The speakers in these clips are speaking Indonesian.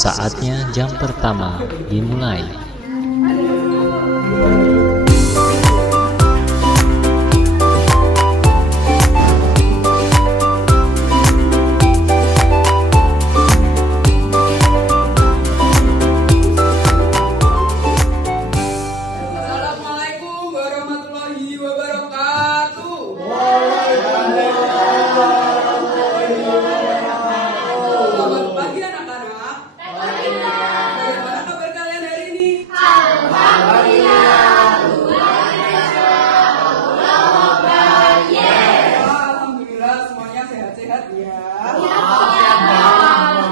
Saatnya jam pertama dimulai. Assalamualaikum warahmatullahi wabarakatuh. Selamat pagi anak-anak. Bagaimana kabar kalian hari ini? Alhamdulillah semuanya sehat-sehat ya.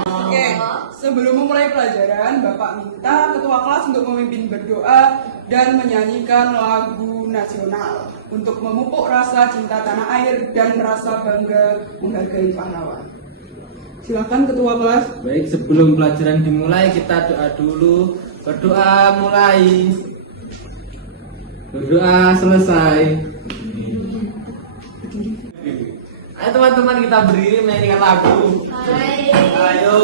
Oke, sebelum memulai pelajaran, Bapak minta ketua kelas untuk memimpin berdoa dan menyanyikan lagu nasional untuk memupuk rasa cinta tanah air dan rasa bangga menghargai pahlawan. Silakan ketua kelas. Baik, sebelum pelajaran dimulai kita doa dulu. Berdoa mulai. Berdoa selesai. Ayo teman-teman, kita berdiri menyanyikan lagu. Ayo.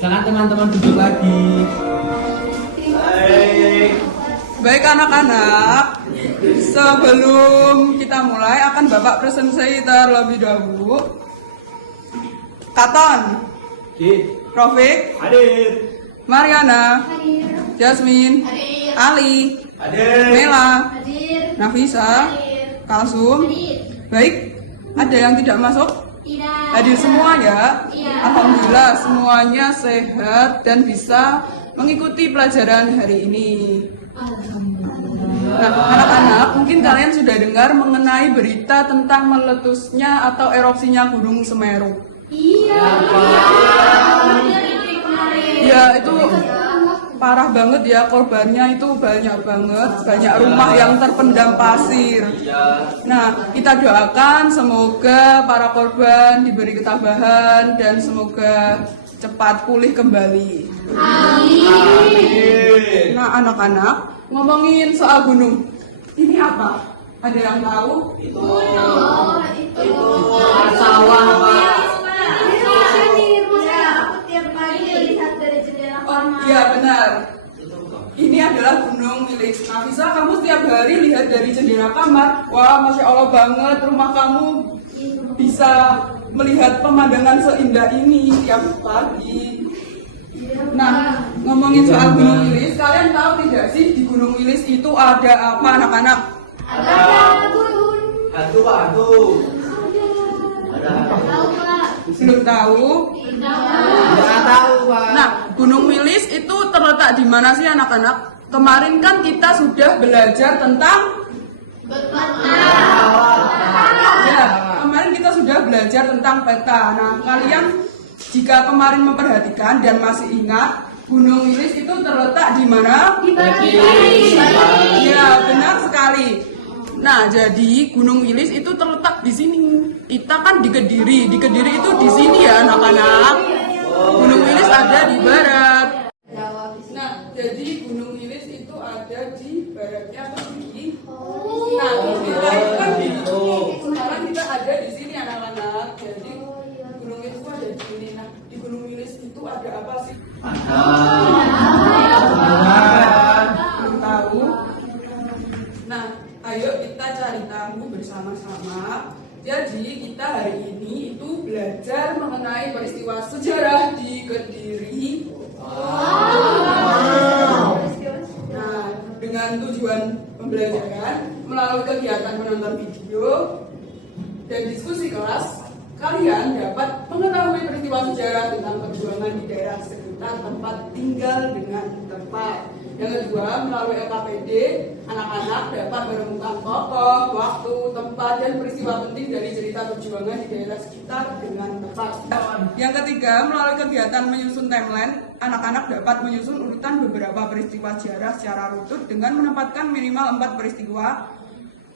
Silakan teman-teman duduk lagi. Baik anak-anak, sebelum kita mulai akan Bapak presentasi terlebih dahulu. Katon, Rofik, Hadir. Mariana, Jasmine, Ali, Mela, Nafisa, Kalsum. Baik, ada yang tidak masuk? Hadir semua ya? Alhamdulillah semuanya sehat dan bisa mengikuti pelajaran hari ini. Nah, anak-anak, mungkin kalian sudah dengar mengenai berita tentang meletusnya atau erupsinya Gunung Semeru. Ya, itu parah banget ya, korbannya itu banyak banget, banyak rumah yang terpendam pasir. Nah, kita doakan semoga para korban diberi ketabahan dan semoga cepat pulih kembali. Nah, anak-anak, ngomongin soal gunung, ini apa? Ada yang tahu? Itu Sawah, Pak. Iya benar. Ini adalah Gunung Wilis. Nah, bisa kamu setiap hari lihat dari jendela kamar. Wah, masya Allah banget, rumah kamu bisa melihat pemandangan seindah ini tiap pagi. Nah, ngomongin soal Gunung Wilis, kalian tahu tidak sih di Gunung Wilis itu ada apa, anak-anak? Hantu, Pak, hantu. Belum tahu? Nggak tahu, Pak. Nah, Gunung Wilis itu terletak di mana sih anak-anak? Kemarin kan kita sudah belajar tentang ya, kemarin kita sudah belajar tentang peta. Nah, kalian jika kemarin memperhatikan dan masih ingat, Gunung Wilis itu terletak di mana? Di Bali. Ya, benar sekali. Nah, jadi Gunung Wilis itu terletak di sini. Kita kan di Kediri. Di Kediri itu di sini ya, anak-anak. Gunung Wilis ada di barat. Nah, jadi Gunung Wilis itu ada di baratnya atau di? Nah, kita itu kan di sekarang kita ada di sini anak-anak. Jadi Gunung Wilis itu ada di sini. Nah, di Gunung Wilis itu ada apa sih? Belum tahu. Nah, ayo kita cari tahu bersama-sama. Jadi kita hari ini itu belajar mengenai peristiwa sejarah di Kediri. Nah, dengan tujuan pembelajaran melalui kegiatan menonton video dan diskusi kelas, kalian dapat mengetahui peristiwa sejarah tentang perjuangan di daerah sekitar tempat tinggal dengan tepat. Yang kedua, melalui LKPD, anak-anak dapat menemukan tokoh, waktu, tempat, dan peristiwa penting dari cerita perjuangan di daerah sekitar dengan tepat. Yang ketiga, melalui kegiatan menyusun timeline, anak-anak dapat menyusun urutan beberapa peristiwa sejarah secara runtut dengan menempatkan minimal 4 peristiwa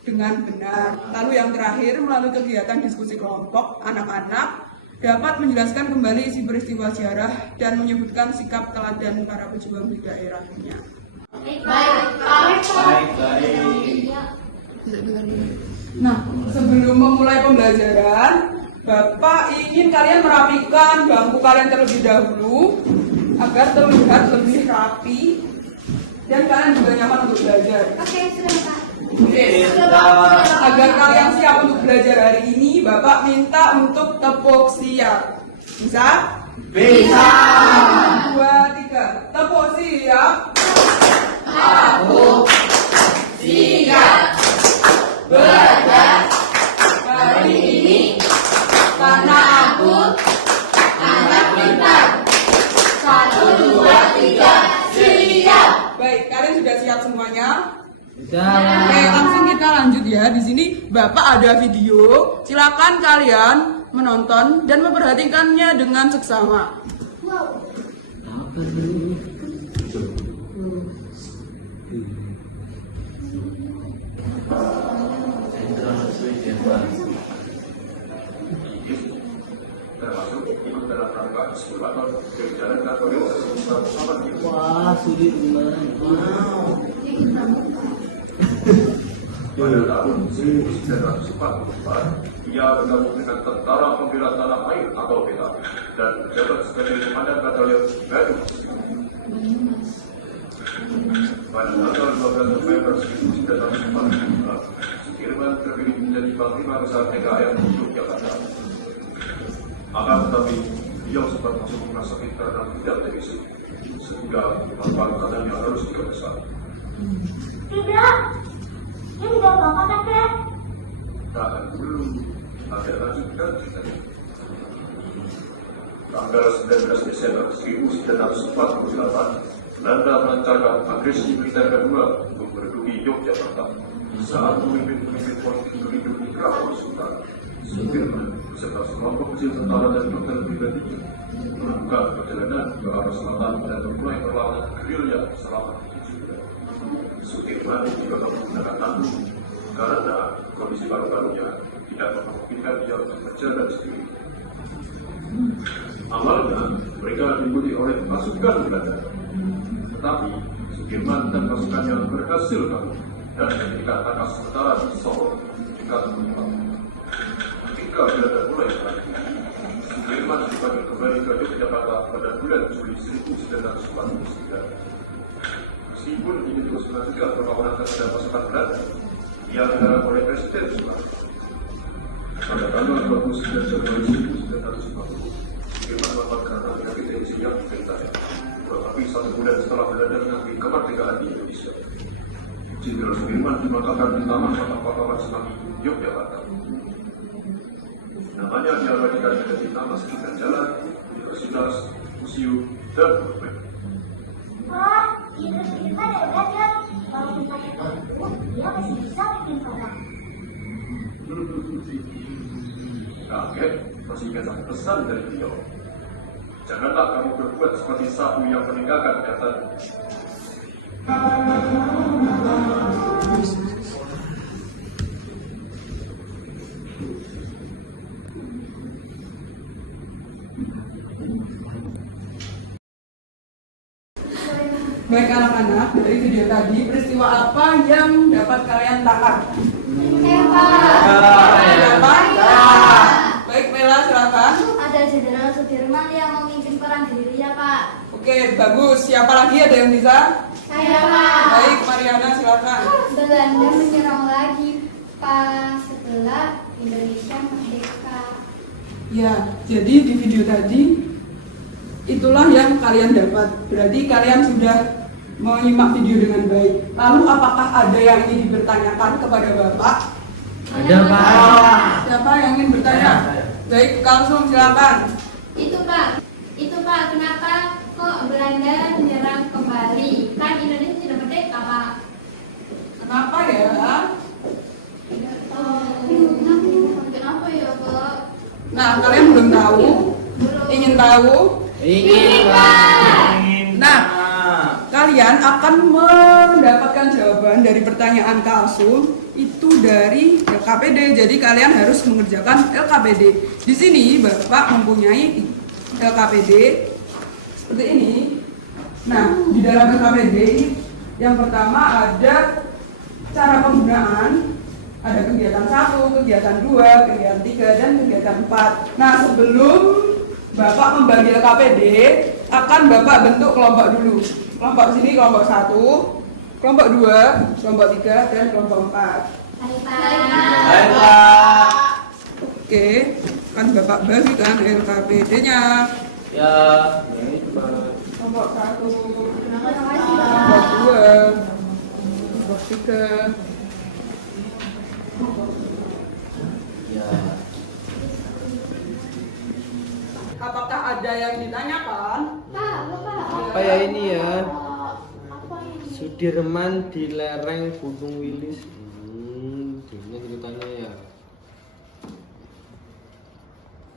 dengan benar. Lalu yang terakhir, melalui kegiatan diskusi kelompok, anak-anak dapat menjelaskan kembali isi peristiwa sejarah dan menyebutkan sikap teladan para pejuang di daerahnya. Nah, sebelum memulai pembelajaran, Bapak ingin kalian merapikan bangku kalian terlebih dahulu agar terlihat lebih rapi dan kalian juga nyaman untuk belajar. Oke, agar kalian siap untuk belajar hari ini, Bapak minta untuk tepuk siap. Bisa? Bisa. 1, 2, 3. Tepuk siap. Aku siap belajar hari ini karena aku anak pintar. 1, 2, 3. Siap. Baik, kalian sudah siap semuanya? Oke, langsung kita lanjut ya. Di sini Bapak ada video. Silakan kalian menonton dan memperhatikannya dengan seksama. Wah, sulit gimana? Pada tahun 1944, ia bergabung dengan Tentara Pembela Tanah Air atau TPA dan menjabat sebagai komandan batalion Garut. Pada tanggal 12 November 1945, Sudirman terpilih menjadi Panglima Besar TKN Yogyakarta. Akan tetapi, beliau sempat masuk rumah sakit karena tidak demisi, sehingga keadaannya harus diperiksa. Tidak, dia tidak apa-apa, kakek. Tahan dulu, ada lanjutkan ceritanya. Tanggal 19 Desember 1948, Belanda melancarkan agresi militer kedua untuk menduduki Yogyakarta. Saat pemimpin-pemimpin politik melindungi Keraton Sultan, Sudirman beserta sekelompok kecil tentara dan dokter pribadi melakukan perjalanan ke arah selatan dan memulai perlawanan gerilya selama 7 bulan. Sudirman juga menggunakan tandu karena kondisi paru-parunya tidak memungkinkan dia untuk berjalan sendiri. Awalnya mereka diikuti oleh pasukan Belanda, tetapi Sudirman dan pasukannya berhasil kabur dan mendirikan markas sementara di Solo dekat Banyuwangi. Ketika Belanda mulai perang, Sudirman dipanggil kembali ke Yogyakarta pada bulan Juli 1949. Meskipun ini terus melanjutkan perlawanan terhadap pasukan Belanda, ia dilarang oleh Presiden Soekarno. Pada tanggal 29 Januari 1950, Sudirman wafat karena penyakit TBC yang dideritanya. Tetapi 1 bulan setelah Belanda mengakui kemerdekaan di Indonesia, Jenderal Sudirman dimakamkan di Taman Pahlawan Semanggi, Yogyakarta. Namanya diabadikan menjadi nama sekitar jalan, universitas, museum, dan monumen. Wah, itu Sudirman hebat ya. Kalau kita itu, dia masih bisa bikin kota. Kakek masih ingat pesan dari beliau. Janganlah kamu berbuat seperti sapu yang meninggalkan kata. Siapa yang dapat kalian tangkap? Pak. Baik, Mela silakan. Ada Jenderal Sudirman yang memimpin perang gerilya, Pak. Oke, bagus. Siapa lagi ada yang bisa? Saya, Pak. Baik, Mariana silakan. Belanda menyerang lagi, Pak, setelah Indonesia merdeka. Ya, jadi di video tadi itulah yang kalian dapat. Berarti kalian sudah menyimak video dengan baik. Lalu apakah ada yang ingin dipertanyakan kepada Bapak? Ada, Pak. Siapa yang ingin bertanya? Baik, langsung silakan. Itu Pak, kenapa kok Belanda menyerang kembali? Kan Indonesia sudah merdeka, Pak. Kenapa ya? Kenapa ya, Pak? Nah, kalian belum tahu? Ingin tahu? Ingin, Pak. Nah, kalian akan mendapatkan jawaban dari pertanyaan Kalsum itu dari LKPD. Jadi kalian harus mengerjakan LKPD. Di sini Bapak mempunyai LKPD seperti ini. Nah, di dalam LKPD yang pertama ada cara penggunaan, ada kegiatan 1, kegiatan 2, kegiatan 3, dan kegiatan 4. Nah, sebelum Bapak membagi LKPD, akan Bapak bentuk kelompok dulu. Kelompok sini kelompok 1, kelompok 2, kelompok 3, dan kelompok 4. Baik, Pak. Oke, kan Bapak bagikan LKPD-nya. Ya, baik, Pak. Kelompok 1, kelompok 2, kelompok 3. Ya. Apakah ada yang ditanyakan? Apa ya ini ya? Sudirman di lereng Gunung Wilis. Gimana ceritanya ya?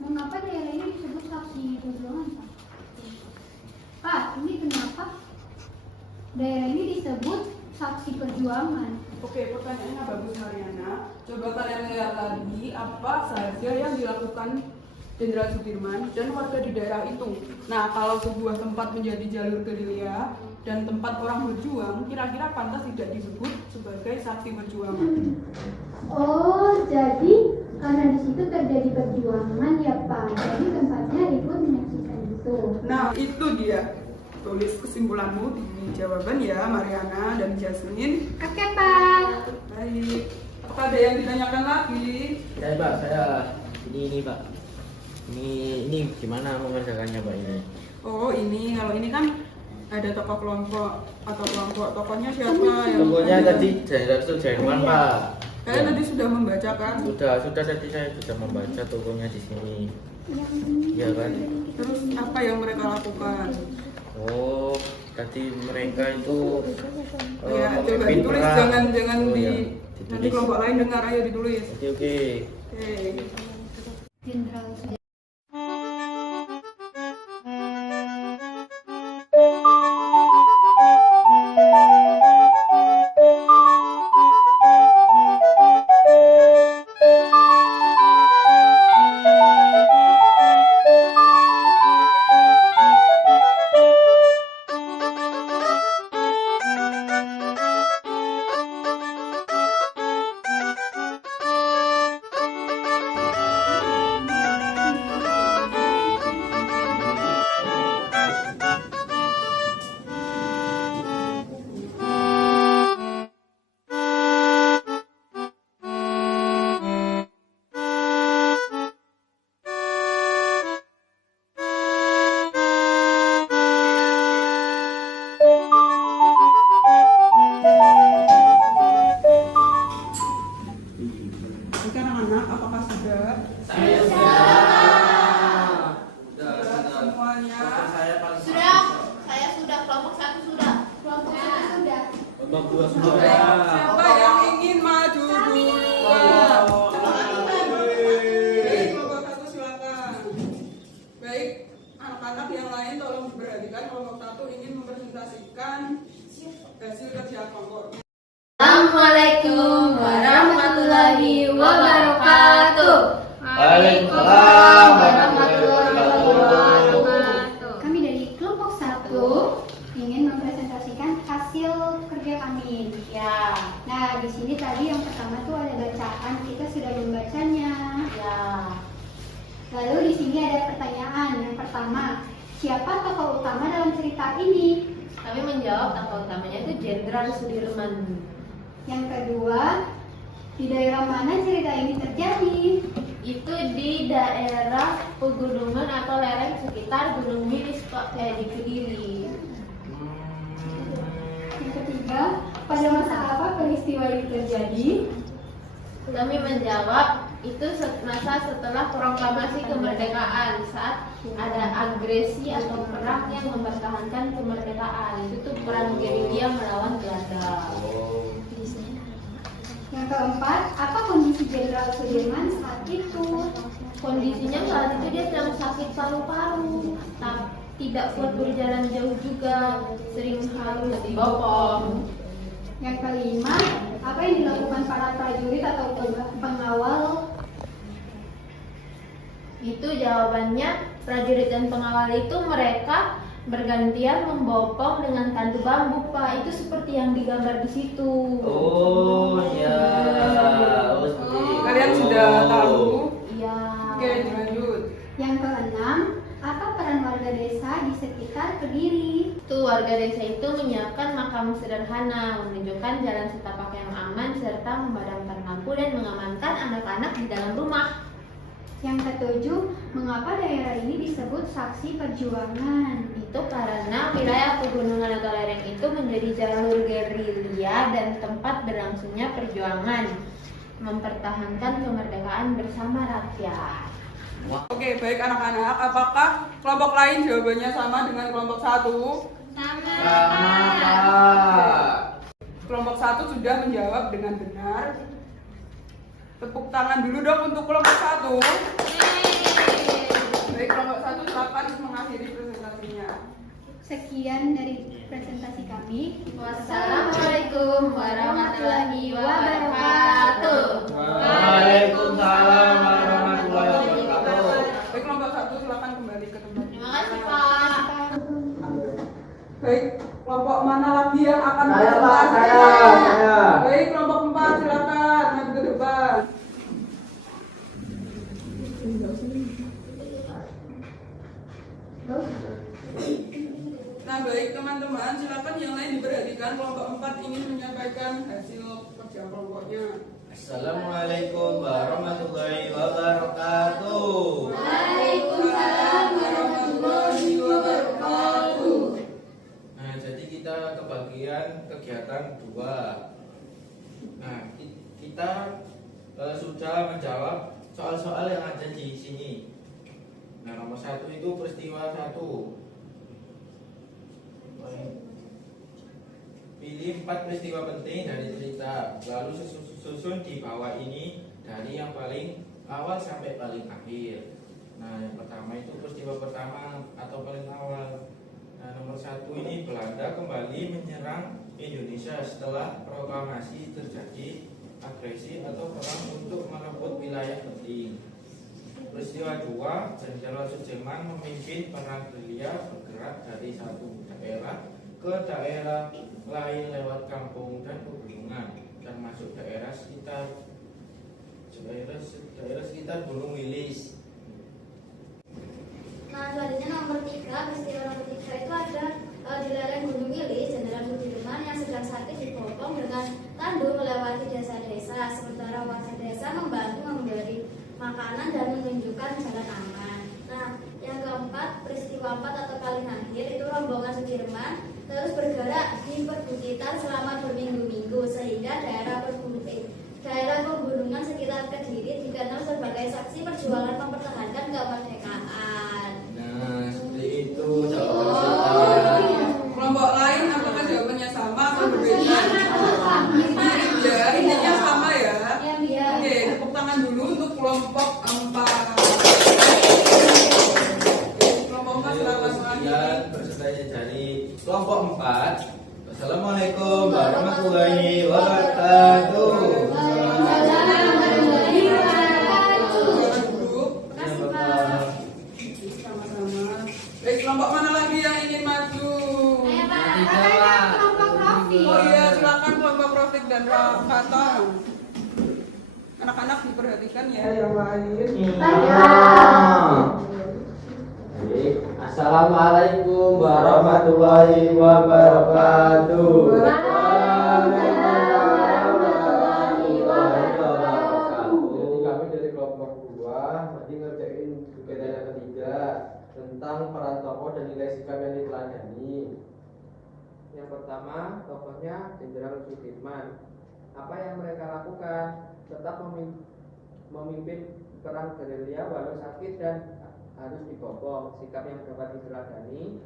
Mengapa daerah ini disebut saksi perjuangan, Pak? Pak, ini kenapa daerah ini disebut saksi perjuangan? Oke, pertanyaannya bagus Mariana. Coba kalian lihat lagi apa saja yang dilakukan Jenderal Sudirman dan warga di daerah itu. Nah, kalau sebuah tempat menjadi jalur gerilya dan tempat orang berjuang, kira-kira pantas tidak disebut sebagai saksi perjuangan. Oh, jadi karena di situ terjadi perjuangan ya, Pak. Jadi tempatnya ikut menyaksikan itu. Nah, itu dia. Tulis kesimpulanmu di jawaban ya, Mariana dan Jasmine. Oke, Pak. Baik. Apakah ada yang ditanyakan lagi? Ya Pak, saya ini Pak. Ini gimana mengerjakannya Pak ini? Oh, ini kalau ini kan ada tokoh kelompok atau kelompok tokohnya siapa yang Pokoknya ada? tadi Jenderal Sudirman Pak. Kalian Ya. tadi sudah membacakan. Sudah tadi saya sudah membaca tokonya di sini. Ya kan? Terus apa yang mereka lakukan? Oh, tadi mereka itu Ya, coba memimpin ditulis, perang. jangan Oh, di ya, nanti ditulis. kelompok lain dengar, ayo ditulis. Oke. Oke. Jenderal Oke anak-anak, apakah sudah? Sudah semuanya. Sudah, saya sudah, kelompok 1 sudah. kelompok satu sudah. Kelompok 2 sudah. Siapa yang ingin maju duluan? Baik, kelompok 1 silakan. Baik, anak-anak yang lain tolong diperhatikan. Kelompok 1 ingin mempresentasikan hasil kerja kelompok. Assalamualaikum warahmatullahi wabarakatuh. Waalaikumsalam warahmatullahi wabarakatuh. Kami dari kelompok 1 ingin mempresentasikan hasil kerja kami. Ya, Ya, di sini tadi yang pertama tuh ada bacaan, kita sudah membacanya. Ya. Lalu di sini ada pertanyaan. Yang pertama, siapa tokoh utama dalam cerita ini? Kami menjawab tokoh utamanya itu Jenderal Sudirman. Yang kedua, di daerah mana cerita ini terjadi? Itu di daerah pegunungan atau lereng sekitar Gunung Wilis di Kediri. Yang ketiga, pada masa apa peristiwa ini terjadi? Kami menjawab itu masa setelah proklamasi kemerdekaan, saat ada agresi atau perang yang mempertahankan kemerdekaan. Itu tuh perang gerilya melawan Belanda. Yang keempat, apa kondisi Jenderal Sudirman saat itu? Kondisinya saat itu dia sedang sakit paru-paru, tidak kuat berjalan jauh juga, sering harus dibopong. Yang kelima, apa yang dilakukan para prajurit atau pengawal? Itu jawabannya, prajurit dan pengawal itu mereka bergantian membopong dengan tandu bambu, Pak. Itu seperti yang digambar di situ. Oh ya. Kalian sudah tahu? Iya. Oke, lanjut. Yang keenam, apa peran warga desa di sekitar Kediri? Itu warga desa itu menyiapkan makam sederhana, menunjukkan jalan setapak yang aman, serta memadamkan lampu dan mengamankan anak-anak di dalam rumah. Yang ketujuh, mengapa daerah ini disebut Saksi Perjuangan? Itu karena wilayah pegunungan atau lereng itu menjadi jalur gerilya dan tempat berlangsungnya perjuangan mempertahankan kemerdekaan bersama rakyat. Oke, baik anak-anak. Apakah kelompok lain jawabannya sama dengan kelompok 1? Sama. Kelompok 1 sudah menjawab dengan benar. Tepuk tangan dulu dong untuk kelompok 1. Baik, kelompok 1 silakan mengakhiri presentasinya. Sekian dari presentasi kami. Wassalamualaikum warahmatullahi wabarakatuh. Waalaikumsalam warahmatullahi wabarakatuh. Baik, kelompok 1 silakan kembali ke tempat. Terima kasih, Pak. Baik, kelompok mana lagi yang akan Saya, Pak, presentasi? saya. Baik, kelompok 4 silakan maju ke depan. Nah, baik teman-teman, silakan yang lain diperhatikan. Kelompok 4 ingin menyampaikan hasil kerja kelompoknya. Assalamualaikum warahmatullahi wabarakatuh. Waalaikumsalam warahmatullahi wabarakatuh. Nah, jadi kita kebagian kegiatan 2. Nah, kita sudah menjawab soal-soal yang ada di sini. Nah, nomor 1 itu peristiwa 1. Pilih 4 peristiwa penting dari cerita, lalu susun di bawah ini dari yang paling awal sampai paling akhir. Nah, yang pertama itu peristiwa pertama atau paling awal. Nah, nomor 1 ini Belanda kembali menyerang Indonesia setelah proklamasi terjadi agresi atau perang untuk merebut wilayah penting. Peristiwa 2, Jenderal Sudirman memimpin perang gerilya bergerak dari satu daerah ke daerah lain lewat kampung dan pegunungan, termasuk daerah sekitar Gunung Wilis. Nah, selanjutnya nomor 3, peristiwa nomor 3 itu ada di lereng Gunung Wilis, Jenderal Sudirman yang sedang sakit dibopong dengan tandu melewati desa-desa, sementara warga desa membantu memberi makanan dan menunjukkan jalan aman. Nah, yang keempat, peristiwa 4 atau paling akhir itu rombongan Sudirman terus bergerak di perbukitan selama berminggu-minggu sehingga daerah pegunungan sekitar Kediri dikenal sebagai saksi perjuangan mempertahankan kemerdekaan. Nah, seperti itu jawaban Kelompok lain apakah jawabannya sama atau berbeda? Mirip ya, intinya sama ya. Oke, tepuk tangan dulu untuk kelompok 4. Kelompok 4 silakan Sekian presentasi dari kelompok 4. Assalamualaikum warahmatullahi wabarakatuh. Sama-sama. Baik, kelompok mana lagi yang ingin maju? Kelompok Rafi. Oh iya, silakan kelompok Rofik dan Raf. kesepakatan. Anak-anak diperhatikan ya yang lain. Assalamualaikum warahmatullahi wabarakatuh. Jadi kami dari kelompok 2 tadi ngerjain kegiatan yang ketiga tentang peran tokoh dan nilai sikap yang diteladani. Yang pertama, tokohnya Jenderal Sudirman. Apa yang mereka lakukan? Tetap memimpin perang gerilya walau sakit dan harus dibopong. Sikap yang dapat diteladani: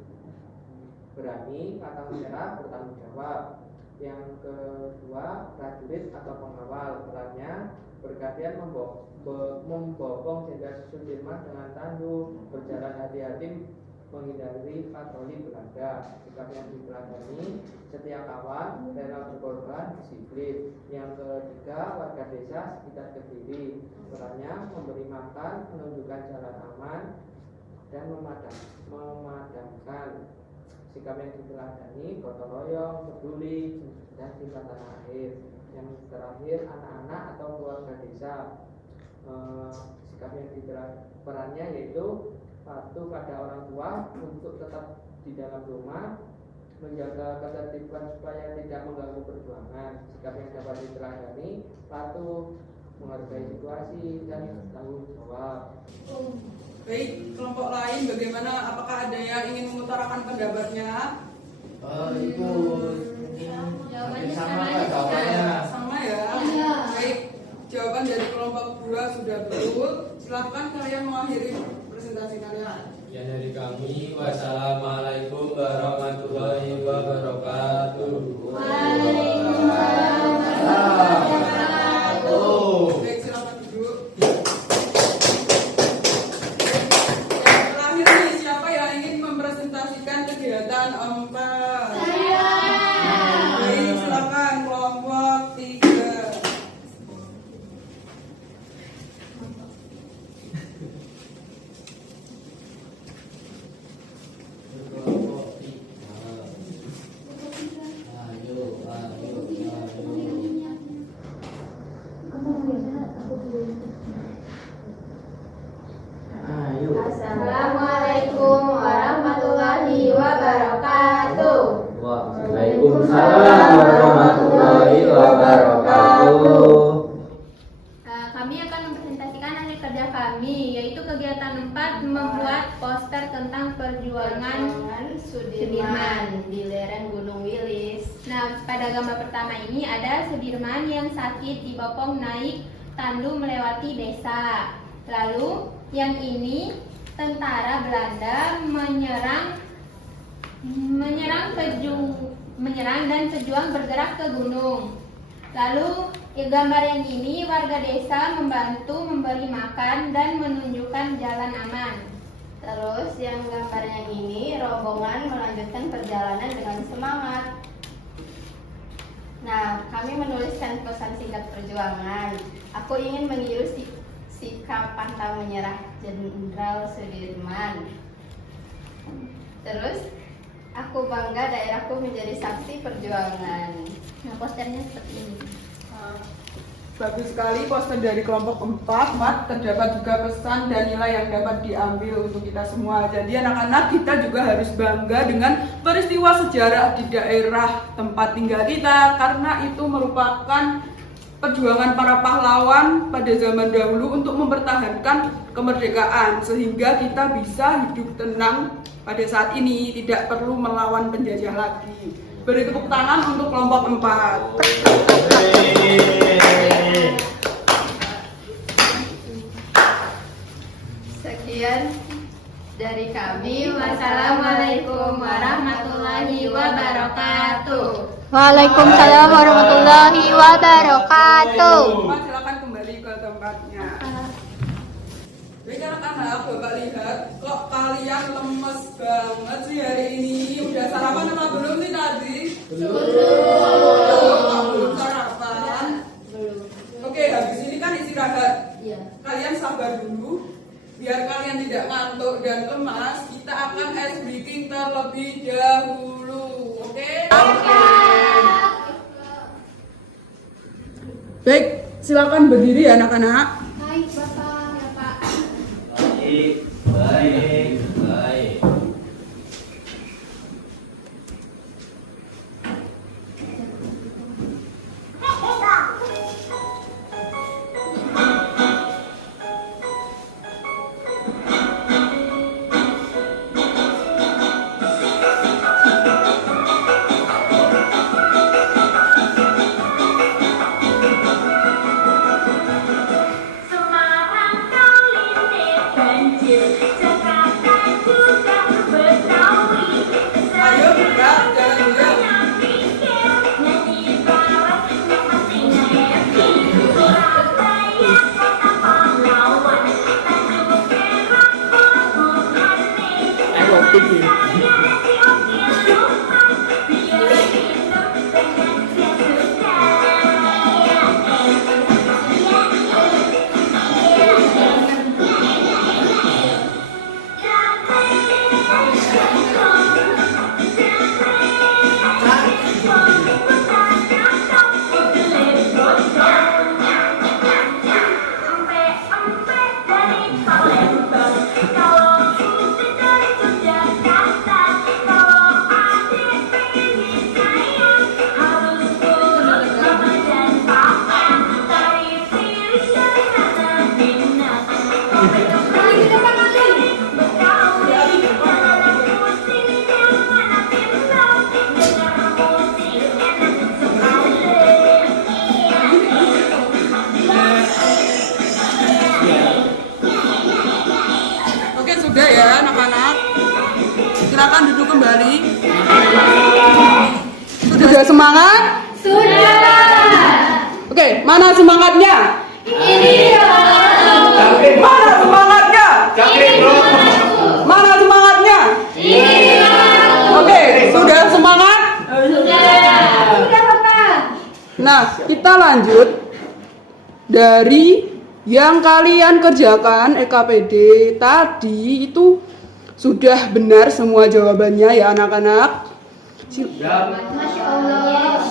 berani, pantang menyerah, bertanggung jawab. Yang kedua, prajurit atau pengawal. Perannya bergantian membopong Jenderal Sudirman dengan tandu, berjalan hati-hati menghindari patroli Belanda. Sikap yang diteladani: setia kawan, rela berkorban, disiplin. Yang ketiga, warga desa sekitar Kediri. Perannya memberi makan, menunjukkan jalan aman, dan memadamkan. Sikap yang diteladani: gotong royong, peduli, dan cinta tanah air. Yang terakhir, anak-anak atau keluarga desa. Sikap yang diteladani perannya yaitu patuh pada orang tua untuk tetap di dalam rumah, menjaga ketertiban supaya tidak mengganggu perjuangan. Sikap yang dapat diteladani: patuh, menghargai situasi, dan tanggung jawab. Baik, kelompok lain bagaimana? Apakah ada yang ingin mengutarakan pendapatnya? Ibu Jawabannya sama sama jawabannya. Sama ya? Baik, jawaban dari kelompok 2 sudah betul. Silakan kalian mengakhiri presentasi kalian. Ya dari kami, wassalamualaikum warahmatullahi wabarakatuh. Baik, silakan duduk. Yang terakhir nih, siapa yang ingin mempresentasikan kegiatan 4? Saya. Baik, silakan kelompok 3. Assalamualaikum warahmatullahi wabarakatuh. Waalaikumsalam warahmatullahi wabarakatuh. Kami akan mempresentasikan hasil kerja kami, yaitu kegiatan 4, membuat poster tentang perjuangan Sudirman di lereng Gunung Wilis. Nah, pada gambar pertama ini ada Sudirman yang sakit dibopong naik tandu melewati desa. Lalu yang ini tentara Belanda menyerang dan pejuang bergerak ke gunung. Lalu gambar yang ini warga desa membantu memberi makan dan menunjukkan jalan aman. Terus yang gambar yang ini rombongan melanjutkan perjalanan dengan semangat. Nah, kami menuliskan pesan singkat perjuangan. Aku ingin meniru sikap pantang menyerah Jenderal Sudirman. Terus, aku bangga daerahku menjadi saksi perjuangan. Nah, posternya seperti ini. Bagus sekali poster dari kelompok 4. Terdapat juga pesan dan nilai yang dapat diambil untuk kita semua. Jadi anak-anak, kita juga harus bangga dengan peristiwa sejarah di daerah tempat tinggal kita, karena itu merupakan perjuangan para pahlawan pada zaman dahulu untuk mempertahankan kemerdekaan, sehingga kita bisa hidup tenang pada saat ini, tidak perlu melawan penjajah lagi. Beri tepuk tangan untuk kelompok 4. Sekian dari kami. Wassalamualaikum warahmatullahi wabarakatuh. Waalaikumsalam warahmatullahi wabarakatuh. Silakan kembali ke tempatnya. Baik anak-anak, Bapak lihat kok kalian lemes banget sih hari ini. Udah sarapan apa belum sih tadi? Belum sarapan. Oke, habis ini kan istirahat. Kalian sabar dulu. Biar kalian tidak ngantuk dan lemas, kita akan ice breaking terlebih dahulu. Oke? Baik, silakan berdiri ya anak-anak. Baik, Bapak, ya Pak. Baik. Semarang kali ini banjir, Jakarta juga Betawi. Ayo gerak, jalan dulu. Nyanyi barat yang masih happy. Surabaya kota pahlawan, Tanjung Perak Bogor Hati. Oke, sudah ya anak-anak. Silakan duduk kembali. Sudah semangat? Sudah. Oke, mana semangatnya? Ini Mana semangatnya? Mana semangatnya? Oke, sudah semangat? Sudah, Bapak. Nah, kita lanjut dari yang kalian kerjakan EKPD tadi itu sudah benar semua jawabannya ya anak-anak. Masya Allah.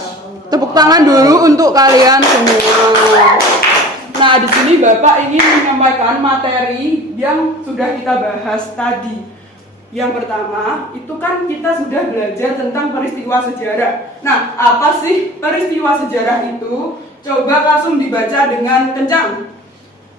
Tepuk tangan dulu untuk kalian semua. Nah, di sini Bapak ingin menyampaikan materi yang sudah kita bahas tadi. Yang pertama, itu kan kita sudah belajar tentang peristiwa sejarah. Nah, apa sih peristiwa sejarah itu? Coba langsung dibaca dengan kencang.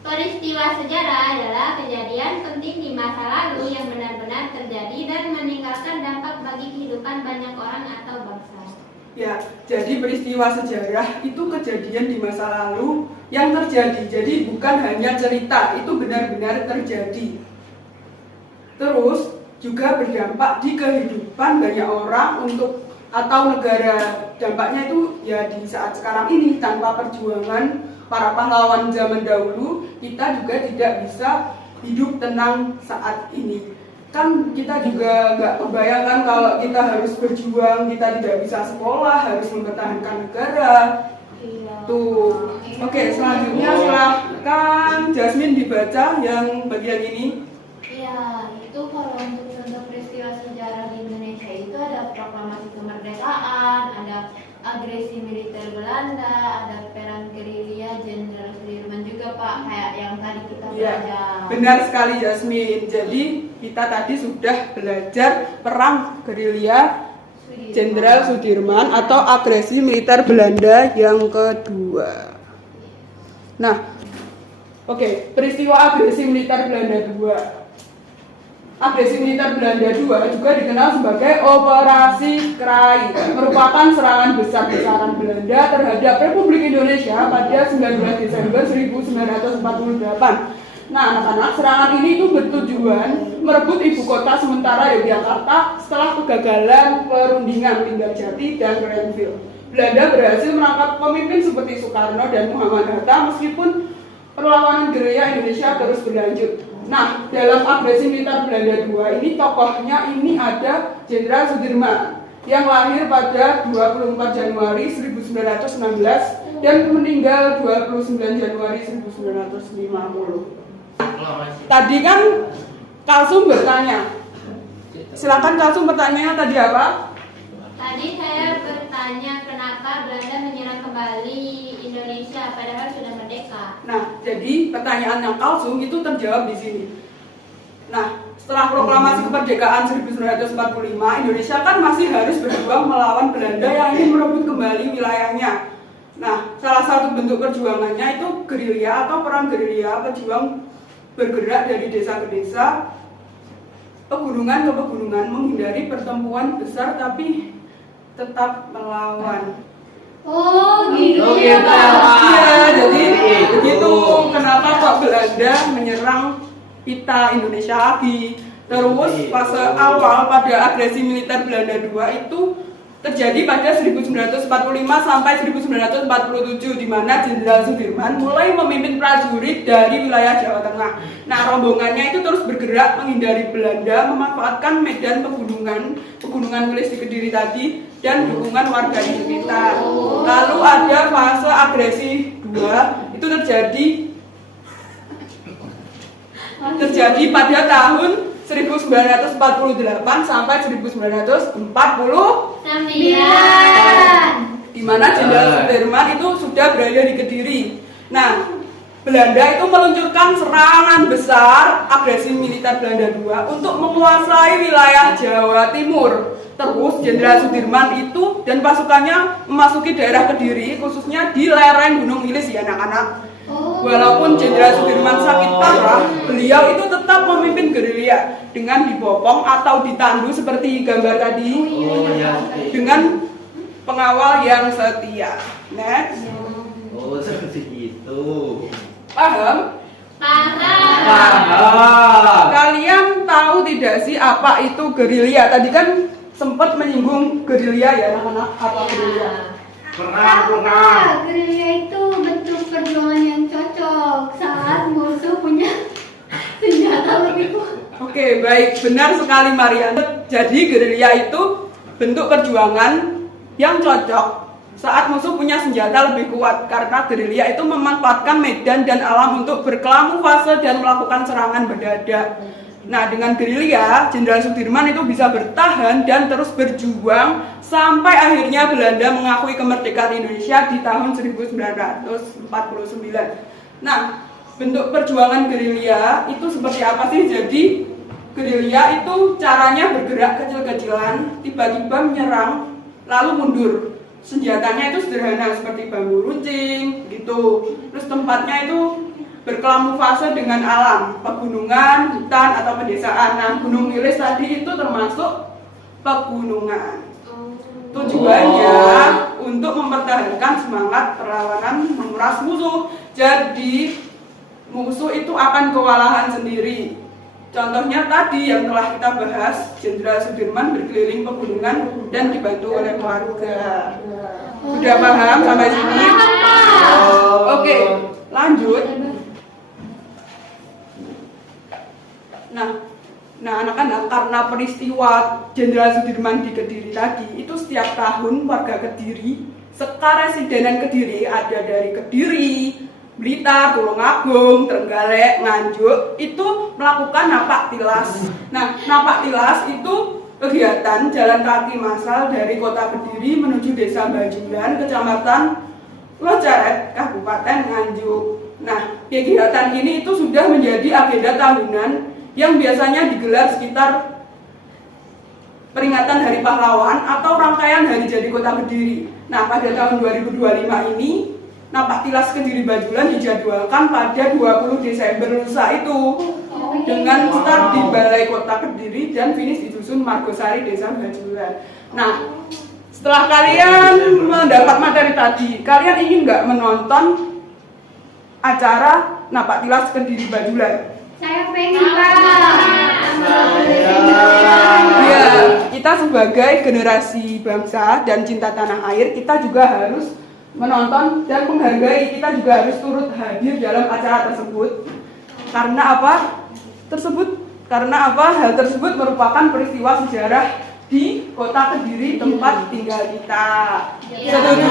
Peristiwa sejarah adalah kejadian penting di masa lalu yang benar-benar terjadi dan meninggalkan dampak bagi kehidupan banyak orang atau bangsa. Ya, jadi peristiwa sejarah itu kejadian di masa lalu yang terjadi. Jadi bukan hanya cerita, itu benar-benar terjadi. Terus juga berdampak di kehidupan banyak orang atau negara. Dampaknya itu ya di saat sekarang ini, tanpa perjuangan para pahlawan zaman dahulu, kita juga tidak bisa hidup tenang saat ini. Kan kita juga nggak kebayangkan kalau kita harus berjuang, kita tidak bisa sekolah, harus mempertahankan negara. Tuh. Oke, selanjutnya silakan Jasmine dibaca yang bagian ini. Ya, itu kalau untuk contoh peristiwa sejarah di Indonesia itu ada proklamasi kemerdekaan, ada agresi militer Belanda, ada perang gerilya Jenderal Sudirman juga Pak, kayak yang tadi kita belajar. Benar sekali Jasmine. Jadi kita tadi sudah belajar perang gerilya Jenderal Sudirman atau agresi militer Belanda yang kedua. Nah, oke, peristiwa agresi militer Belanda 2. Agresi militer Belanda II juga dikenal sebagai Operasi Krai, merupakan serangan besar-besaran Belanda terhadap Republik Indonesia pada 19 Desember 1948. Nah, anak-anak, serangan ini itu bertujuan merebut ibu kota sementara Yogyakarta setelah kegagalan perundingan Linggarjati dan Grenville. Belanda berhasil menangkap pemimpin seperti Soekarno dan Muhammad Hatta meskipun perlawanan gerilya Indonesia terus berlanjut. Nah, dalam agresi militer Belanda II ini tokohnya ini ada Jenderal Sudirman yang lahir pada 24 Januari 1916 dan meninggal 29 Januari 1950. Tadi kan Kalsum bertanya. Silakan Kalsum, pertanyaannya tadi apa? Tadi saya bertanya kenapa Belanda menyerang kembali Indonesia pada Nah, jadi pertanyaan yang kalsum itu terjawab di sini. Nah, setelah proklamasi kemerdekaan 1945, Indonesia kan masih harus berjuang melawan Belanda yang ingin merebut kembali wilayahnya. Nah, salah satu bentuk perjuangannya itu gerilya atau perang gerilya, pejuang bergerak dari desa ke desa, pegunungan ke pegunungan, menghindari pertempuran besar tapi tetap melawan. Oh, gitu Iya, ya, Pak. iya, jadi begitu. Kenapa kok Belanda menyerang kita Indonesia lagi? Terus fase awal pada agresi militer Belanda II itu terjadi pada 1945 sampai 1947, di mana Jenderal Sudirman mulai memimpin prajurit dari wilayah Jawa Tengah. Nah, rombongannya itu terus bergerak menghindari Belanda, memanfaatkan medan pegunungan wilis di Kediri tadi, dan dukungan warga di sekitar. Lalu ada fase agresi 2, itu terjadi pada tahun 1948 sampai 1949, di mana Jenderal Sudirman itu sudah berada di Kediri. Nah, Belanda itu meluncurkan serangan besar agresi militer Belanda II untuk menguasai wilayah Jawa Timur. Terus Jenderal Sudirman itu dan pasukannya memasuki daerah Kediri, khususnya di lereng Gunung Wilis ya anak-anak. Walaupun Jenderal Sudirman sakit parah, beliau itu tetap memimpin gerilya dengan dibopong atau ditandu seperti gambar tadi, dengan pengawal yang setia. Next. Oh, seperti itu. Paham? Paham. Kalian tahu tidak sih apa itu gerilya? Tadi kan sempat menyinggung gerilya ya anak-anak. Apa gerilya? Pernah. Gerilya itu bentuk perjuangan yang cocok saat musuh punya senjata lebih kuat. Oke, baik, benar sekali Mariana. Jadi gerilya itu bentuk perjuangan yang cocok saat musuh punya senjata lebih kuat, karena gerilya itu memanfaatkan medan dan alam untuk berkamuflase dan melakukan serangan mendadak. Nah, dengan gerilya, Jenderal Sudirman itu bisa bertahan dan terus berjuang sampai akhirnya Belanda mengakui kemerdekaan Indonesia di tahun 1949. Nah, bentuk perjuangan gerilya itu seperti apa sih? Jadi, gerilya itu caranya bergerak kecil-kecilan, tiba-tiba menyerang, lalu mundur. Senjatanya itu sederhana seperti bambu runcing, gitu. Terus tempatnya itu berkamuflase dengan alam, pegunungan, hutan, atau pedesaan. Nah, Gunung Wilis tadi itu termasuk pegunungan. Tujuannya untuk mempertahankan semangat perlawanan memeras musuh. Jadi, musuh itu akan kewalahan sendiri. Contohnya tadi yang telah kita bahas, Jenderal Sudirman berkeliling pegunungan dan dibantu oleh keluarga. Sudah paham sampai sini? Oke, lanjut. Nah anak-anak, karena peristiwa Jenderal Sudirman di Kediri tadi, itu setiap tahun warga Kediri, sekaresidenan Kediri ada dari Kediri, Blitar, Tulungagung, Trenggalek, Nganjuk, itu melakukan napak tilas. Nah, napak tilas itu kegiatan jalan kaki massal dari kota Kediri menuju desa Bajulan, kecamatan Loceret, Kabupaten Nganjuk. Nah, kegiatan ini itu sudah menjadi agenda tahunan yang biasanya digelar sekitar peringatan Hari Pahlawan atau rangkaian Hari Jadi Kota Kediri. Nah, pada tahun 2025 ini, napak tilas Kediri Bajulan dijadwalkan pada 20 Desember lusa itu, dengan start di Balai Kota Kediri dan finish di Dusun Margosari, Desa Bajulan. Nah, setelah kalian mendapat materi tadi, kalian ingin nggak menonton acara napak tilas Kediri Bajulan? Saya pengen, Pak. Ya, kita sebagai generasi bangsa dan cinta tanah air, kita juga harus menonton dan menghargai. Kita juga harus turut hadir dalam acara tersebut. Karena apa? Hal tersebut merupakan peristiwa sejarah di kota Kediri, tempat tinggal kita. Setuju?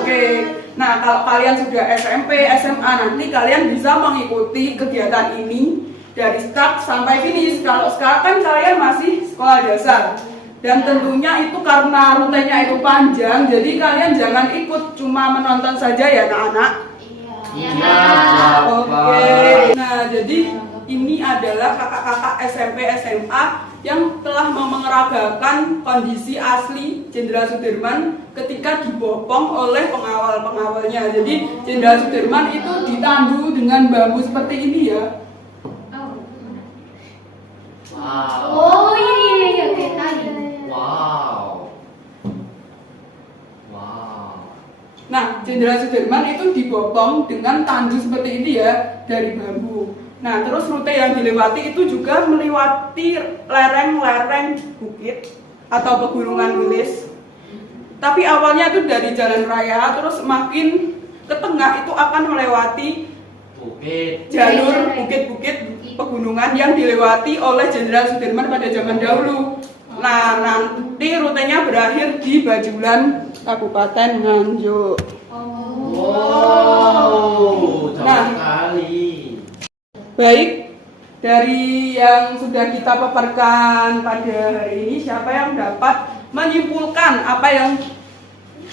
Oke. Nah, kalau kalian sudah SMP, SMA, nanti kalian bisa mengikuti kegiatan ini dari start sampai finish. Kalau sekarang kan kalian masih sekolah dasar. Dan tentunya itu karena rutenya itu panjang, jadi kalian jangan ikut cuma menonton saja ya anak-anak. Oke. Nah, jadi ini adalah kakak-kakak SMP SMA yang telah mengeragakan kondisi asli Jenderal Sudirman ketika dibopong oleh pengawal-pengawalnya. Jadi Jenderal Sudirman itu ditandu dengan bambu seperti ini ya. Oh iya kayak tadi. Wow. Nah, Jenderal Sudirman itu dibopong dengan tandu seperti ini ya, dari bambu. Nah, terus rute yang dilewati itu juga melewati lereng-lereng bukit atau pegunungan Wilis. Tapi awalnya itu dari jalan raya, terus makin ke tengah itu akan melewati jalur bukit-bukit pegunungan yang dilewati oleh Jenderal Sudirman pada zaman dahulu. Nah, nanti rutenya berakhir di Bajulan, Kabupaten Nganjuk. Wow, jauh Nah, sekali. baik, dari yang sudah kita paparkan pada hari ini, siapa yang dapat menyimpulkan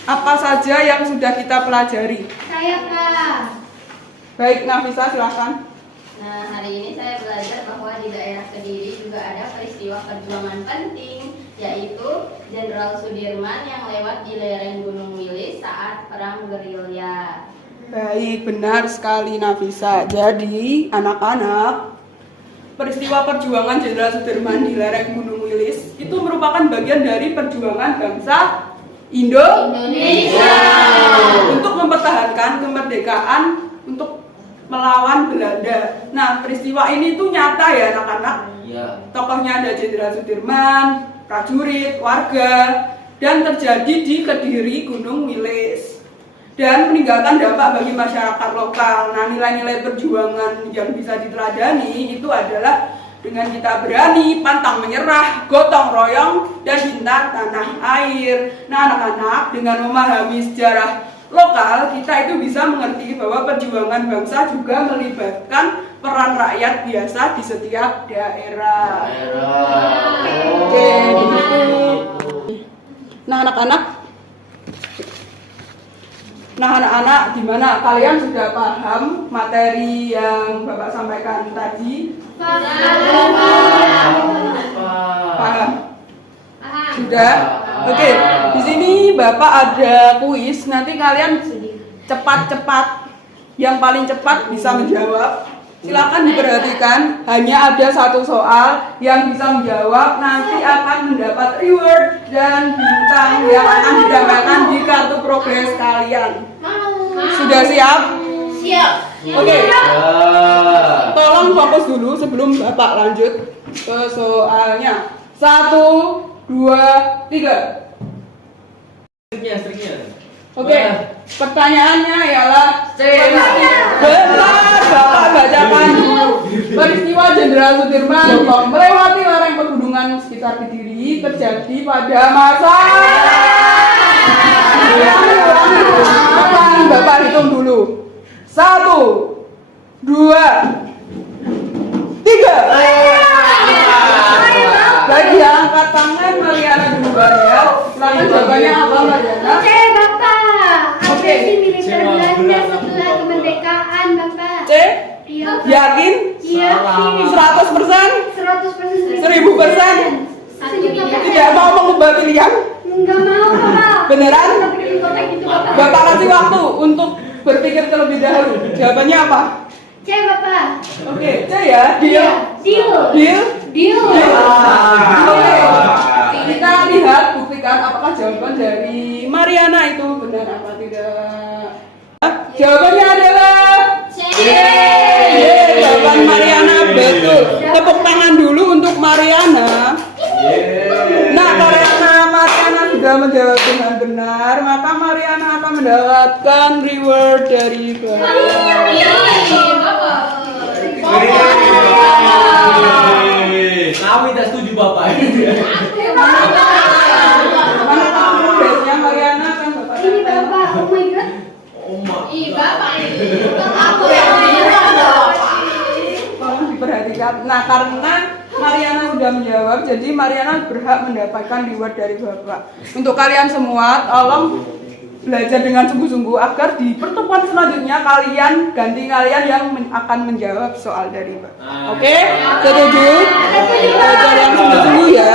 apa saja yang sudah kita pelajari? Saya Kak. Baik, Nafisa silakan. Nah, hari ini saya belajar bahwa di daerah Kediri juga ada peristiwa perjuangan penting, yaitu Jenderal Sudirman yang lewat di lereng Gunung Wilis saat perang gerilya. Baik, benar sekali Nafisa. Jadi, anak-anak, peristiwa perjuangan Jenderal Sudirman di lereng Gunung Wilis itu merupakan bagian dari perjuangan bangsa Indonesia untuk mempertahankan kemerdekaan, untuk melawan Belanda. Nah, peristiwa ini tuh nyata ya anak-anak. Iya. Tokohnya ada Jenderal Sudirman, prajurit, warga, dan terjadi di Kediri Gunung Wilis. Dan meninggalkan dampak bagi masyarakat lokal. Nah, nilai-nilai perjuangan yang bisa diteladani itu adalah dengan kita berani, pantang menyerah, gotong royong, dan cinta tanah air. Nah, anak-anak, dengan memahami sejarah lokal, kita itu bisa mengerti bahwa perjuangan bangsa juga melibatkan peran rakyat biasa di setiap daerah. Oke, begitu. Nah, anak-anak, gimana? Kalian sudah paham materi yang Bapak sampaikan tadi? Paham? Sudah? Oke, di sini Bapak ada kuis. Nanti kalian cepat-cepat, yang paling cepat bisa menjawab. Silakan diperhatikan, hanya ada satu soal yang bisa menjawab nanti akan mendapat reward dan bintang yang akan didapatkan di kartu progres kalian. Sudah siap? Siap. Oke. Tolong fokus dulu sebelum Bapak lanjut ke soalnya. 1, 2, 3. Striknya. Oke, pertanyaannya ialah benar, Bapak bacakan dulu. Peristiwa Jenderal Sudirman melewati lereng pegunungan sekitar Kediri terjadi pada masa. Bapak hitung dulu. 1, 2, 3. Baik, yang angkat tangan Mariana duluan ya. Silakan jawabannya apa Mariana? Oke, Bapak. Agresi militer Belanda setelah kemerdekaan, Bapak. C? Iya. Yakin? Iya. 100%? 100%. 1000%? Tidak mau mengubah pilihan? Enggak mau, Bapak. Beneran? Gitu, Bapak. Bapak kasih waktu untuk berpikir terlebih dahulu. Jawabannya apa? C, Bapak. Oke, C ya. Deal? Deal. Deal? Deal. Oke. Kita lihat, buktikan apakah jawaban dari Mariana itu benar apa tidak. Jawabannya adalah C. Jawaban Mariana betul. Tepuk tangan dulu untuk Mariana. Nah, karena Mariana sudah menjawab dengan benar, maka Mariana akan mendapatkan reward dari Kami tidak setuju Bapak. Mana kamu biasanya Mariana kan Bapak? Ini Bapak, oh my god. Ih, Bapak ini. Aku yang Tolong diperhatikan. Nah, karena Mariana sudah menjawab, jadi Mariana berhak mendapatkan reward dari Bapak. Untuk kalian semua, tolong belajar dengan sungguh-sungguh agar di pertemuan selanjutnya kalian yang akan menjawab soal dari Bapak. Oke? Setuju? Belajar yang sungguh-sungguh ya.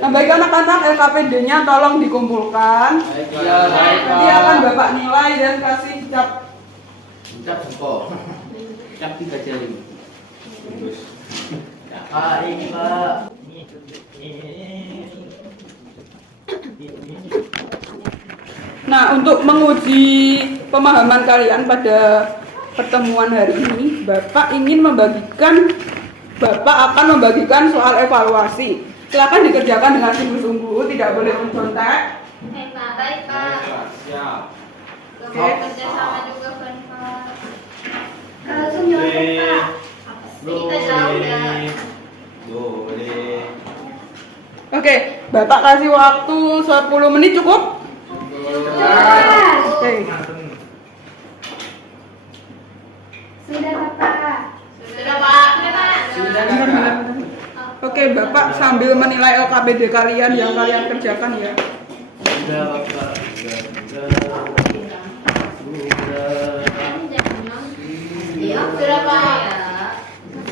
Nah, baik anak-anak, LKPD-nya tolong dikumpulkan. Nanti akan Bapak nilai dan kasih cap. Cap jempol. Cap 3 jari. Pak, ini Pak. Nah, untuk menguji pemahaman kalian pada pertemuan hari ini, Bapak akan membagikan soal evaluasi. Silakan dikerjakan dengan sungguh-sungguh, tidak boleh mencontek. Baik Pak. Siap. Oke. Kerja sama juga kan Pak. Langsung jawab Pak. Kita jauh ya. Boleh. Oke, Bapak kasih waktu 10 menit cukup? Oke. Sudah Bapak. Sudah Pak. Sudah Pak. Oke, Bapak sambil menilai LKPD kalian yang kalian kerjakan ya. Sudah Bapak. Iya, sudah Pak.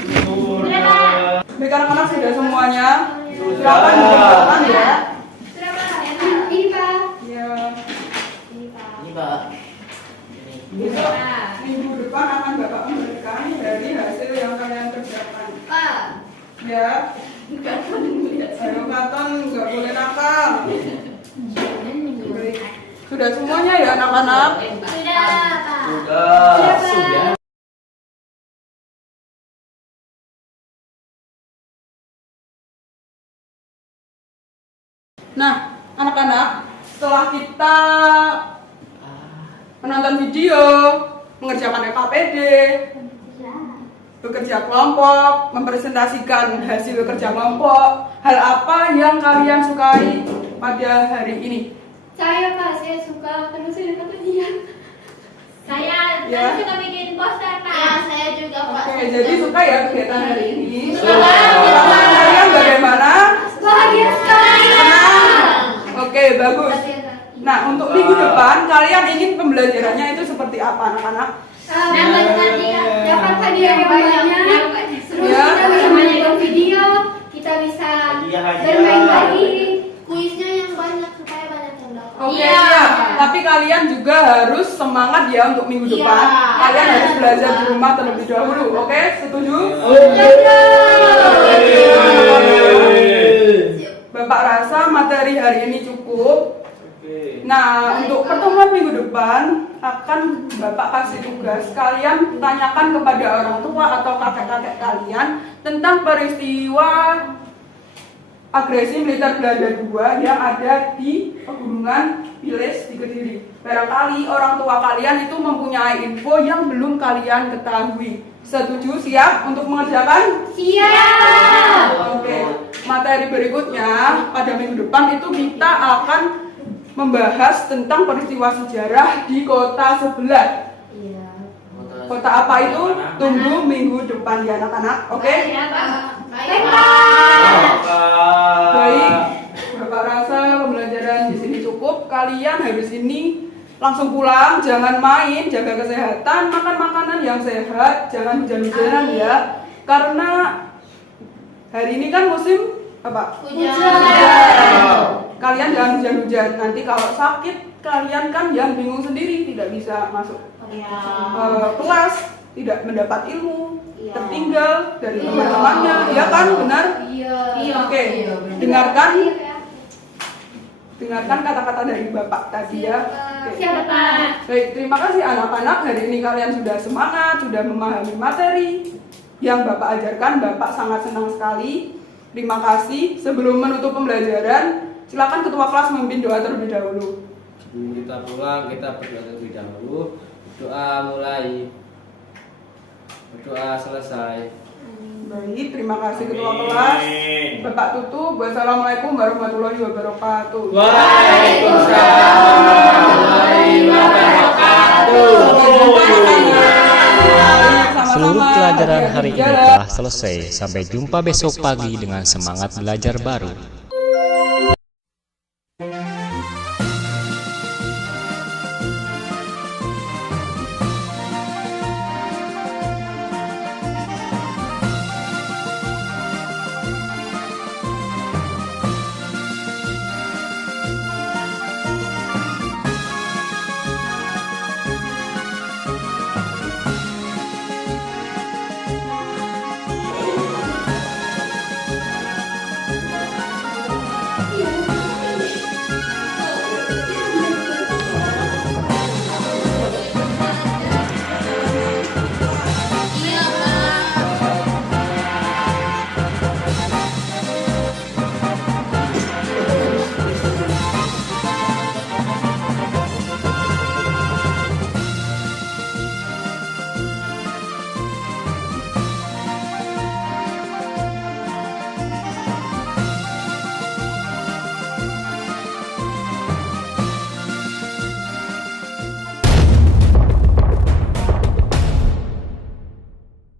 Sudah Pak. Baik anak-anak sudah semuanya. Silakan dikerjakan ya. Sudah Pak. Ini Pak. Ya. Ini Pak. Minggu depan akan Bapak memberikan dari hasil yang kalian kerjakan. Pak. Ya. Ayo Katon, nggak boleh nakal. Baik. Sudah semuanya ya anak-anak? Sudah Pak. Sudah. Nah, anak-anak, setelah kita menonton video, mengerjakan LKPD, bekerja kelompok, mempresentasikan hasil bekerja kelompok, hal apa yang kalian sukai pada hari ini? Saya Pak, saya suka karena saya dapat hadiah. Saya Ya. suka bikin poster Pak. Ya, saya juga Pak. Oke, jadi suka ya kegiatan hari ini? Suka. Perasaan kalian bagaimana? Bahagia sekali. Senang. Oke, bagus. Nah, untuk minggu depan kalian ingin pembelajarannya itu seperti apa anak-anak? Dapat hadiah yang banyak. Terus Ya. kita bisa menonton video, kita bisa bermain lagi. Kuisnya yang banyak supaya banyak yang dapat. Oke, Iya. siap. Tapi kalian juga harus semangat ya untuk minggu Iya. depan. Kalian harus belajar di rumah terlebih dahulu. Oke, setuju? Bapak rasa materi hari ini cukup. Nah, untuk pertemuan minggu depan akan Bapak kasih tugas kalian tanyakan kepada orang tua atau kakek-kakek kalian tentang peristiwa agresi militer Belanda II yang ada di pegunungan Wilis di Kediri. Barangkali orang tua kalian itu mempunyai info yang belum kalian ketahui. Setuju? Siap untuk mengerjakan? Siap. Oke. Materi berikutnya pada minggu depan itu kita akan membahas tentang peristiwa sejarah di kota sebelah. Iya. Kota apa itu? Tunggu minggu depan ya anak-anak. Oke? Iya, Pak. Baik Pak. Baik. Bapak rasa pembelajaran di sini cukup. Kalian habis ini langsung pulang, jangan main, jaga kesehatan, makan makanan yang sehat, jangan hujan-hujanan ya. Karena hari ini kan musim apa? Hujan. Kalian jangan hujan-hujan. Nanti kalau sakit, kalian kan yang bingung sendiri, tidak bisa masuk kelas, tidak mendapat ilmu, tertinggal dari teman-temannya, ya kan? Benar? Iya. Oke. Dengarkan kata-kata dari Bapak tadi ya. Oke. Siap Pak. Baik, terima kasih anak-anak. Hari ini kalian sudah semangat, sudah memahami materi yang Bapak ajarkan. Bapak sangat senang sekali. Terima kasih. Sebelum menutup pembelajaran, silakan ketua kelas memimpin doa terlebih dahulu. Sebelum kita pulang, kita berdoa terlebih dahulu. Doa mulai. Berdoa selesai. Baik, terima kasih ketua kelas. Bapak tutup. Wassalamualaikum warahmatullahi wabarakatuh. Waalaikumsalam warahmatullahi wabarakatuh. Sama-sama. Seluruh pelajar pembelajaran hari ini telah selesai. Sampai jumpa besok pagi dengan semangat belajar baru.